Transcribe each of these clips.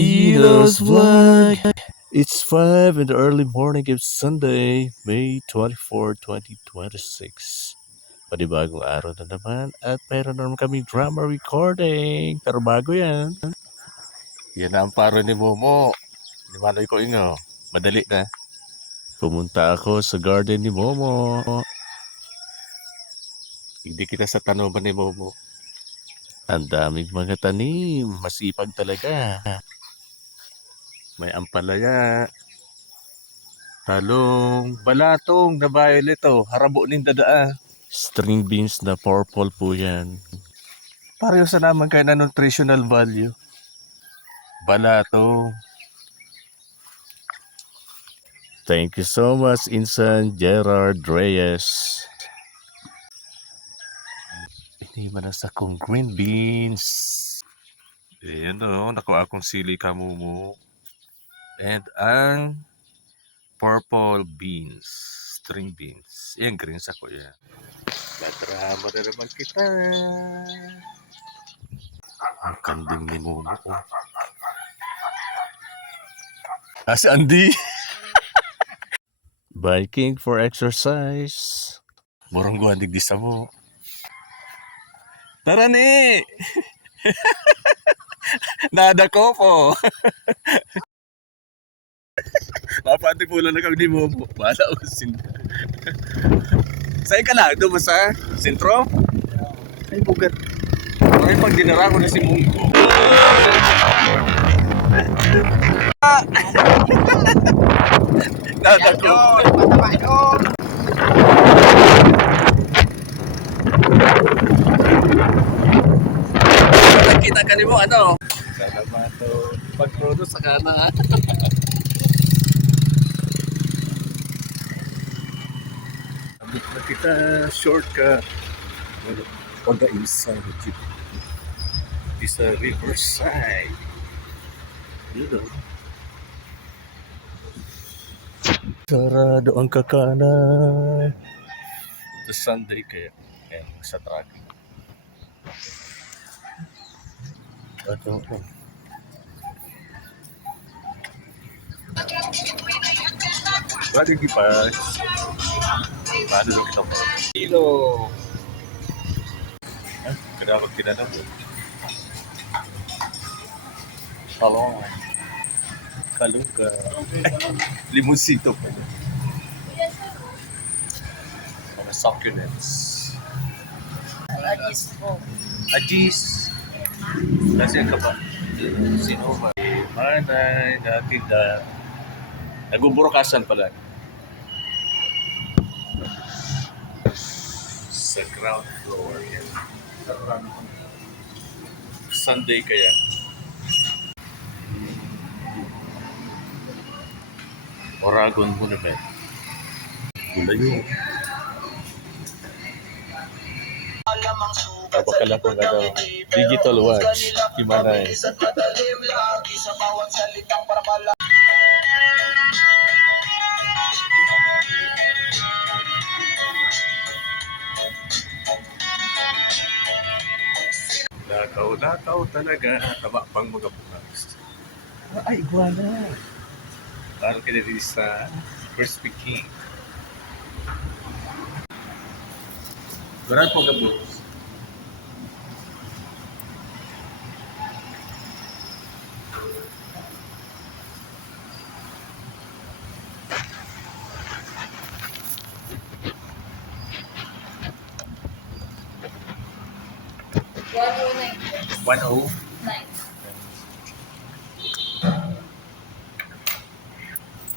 Ido's Vlog. It's 5 in the early morning of Sunday, May 24, 2026. Panibagong araw na naman at meron na naman kaming drama recording. Pero bago yan. Yan na ang paro ni Momo. Ni Manoy ko ingo. Madali na. Pumunta ako sa garden ni Momo. Hindi kita sa tanoban ni Momo. Ang daming mga tanim. Masipag talaga. May ampalaya, talong, balatong na violet harabo ning dadaa. String beans na purple po yan. Pareho sa naman kaya na nutritional value. Balatong. Thank you so much, Insan Gerard Reyes. Iniman na sa kong green beans. Ayan nakuha akong sili kamumo. And ang purple beans, string beans. Yan, greens ako yan. Dadrama na naman kita. Ang kanding ni Momo ko. Si Andy. Biking for exercise. Murang guandig di sa mo. Tara ni! Nada ko po. Mapati pula na kami ni Momo. Bala o sinta. Saan ka na? Doon ba sa sentro? Ay, bugat. Ay, pag dinara ko na si Momo. Nada ko. Mataba yun. Nakita ka ni mo, Salamat to. Pag-produce sa kana. Sabit na kita, shortcut. Pag-inside. This is Riverside. Sarado ang kakanay. The Sunday kaya. Sa truck. Ito. Bakit kipas? Paano daw kita mo? Kilo! Kadawag kita na po. Talong. Kalungka. Limusito pa. Mga succulents. Agis po. Agis. Nasaan ka ba? Sino ba? Manay natin na nagbuburokasan pala. Sa ground floor yan. Sunday kaya. Oragon Monument. Gula yun. Napakala ko na daw. Digital watch. Himanay. Lakaw talaga. Taba pang mga bukas. Ay, iguana. Parang kinili sa Crispy King. Garang po gabos. One o? 9.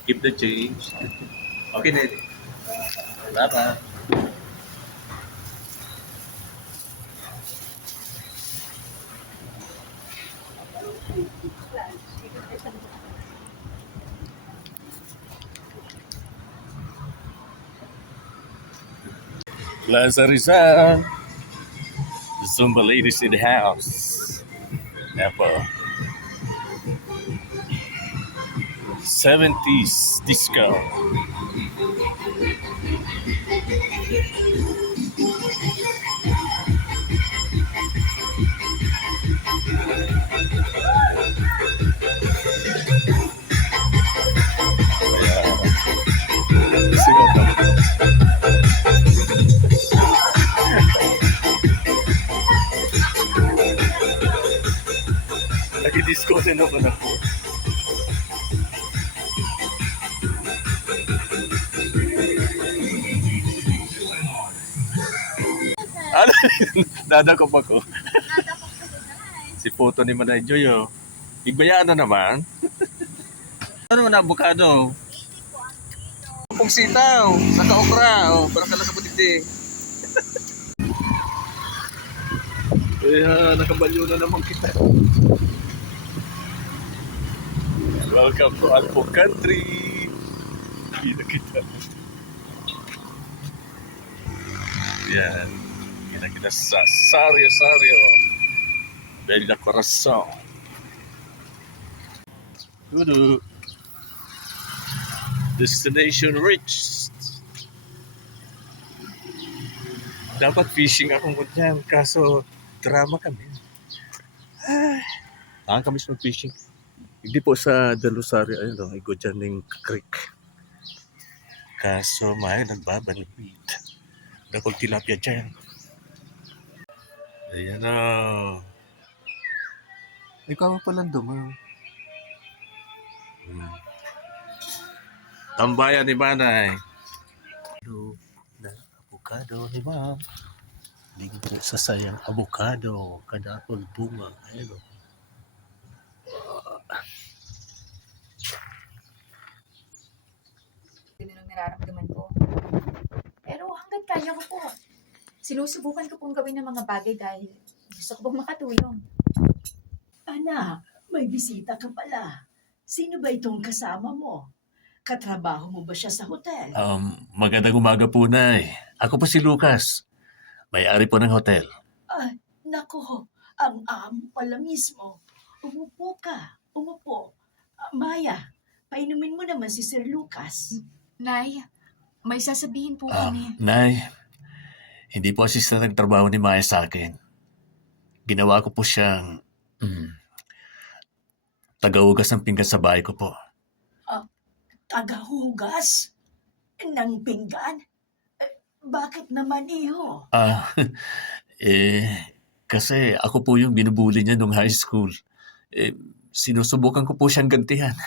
Keep the change. Okay na ito. Bye-bye. Plaza Rizal. The Zumba ladies in the house. Apple. 70s disco. Discotin ako na po. Ano? Dadako pa ko. Si photo ni Manay Joy, oh. Igbayaan na naman. Ano naman avocado? Pong sitaw, saka okra, oh, parang kalakabutit eh. Kaya nakabalyo na naman kita. Welcome to Alpo Country. Kita kita. Yan. Kita kita sa Sario. Bella Corazon. Tudu. Destination reached. Dapat fishing ako dyan, kaso drama kami. Kami mag-fishing. Hindi po sa Dalusario, ayun o, igo dyan ng creek. Kaso may nagbabanwid. Dakol tilapia dyan. Ayan o. Ikaw palang duman. Tambayan ni Manay. Avocado ni Ma'am. Hindi ko sa sayang avocado. Kada apple bunga. Ayun o. Yun ang nararamdaman ko. Pero hanggang kaya ko po. Sinusubukan ko pong gawin ng mga bagay dahil gusto ko pong makatulong. Anak, may bisita ka pala. Sino ba itong kasama mo? Katrabaho mo ba siya sa hotel? Magandang umaga po, Nay. Ako po si Lucas. May-ari po ng hotel. Ay, nako, ang amo pala mismo. Umupo ka, umupo. Maya, painumin mo naman si Sir Lucas. Nay, may sasabihin po kami. Nay, hindi po assistant nagtrabaho ni Maya sa akin. Ginawa ko po siyang tagahugas ng pinggan sa bahay ko po. Tagahugas ng pinggan? Bakit naman iho? Kasi ako po yung binubuli niya nung high school. Sinusubukan ko po siyang gantihan.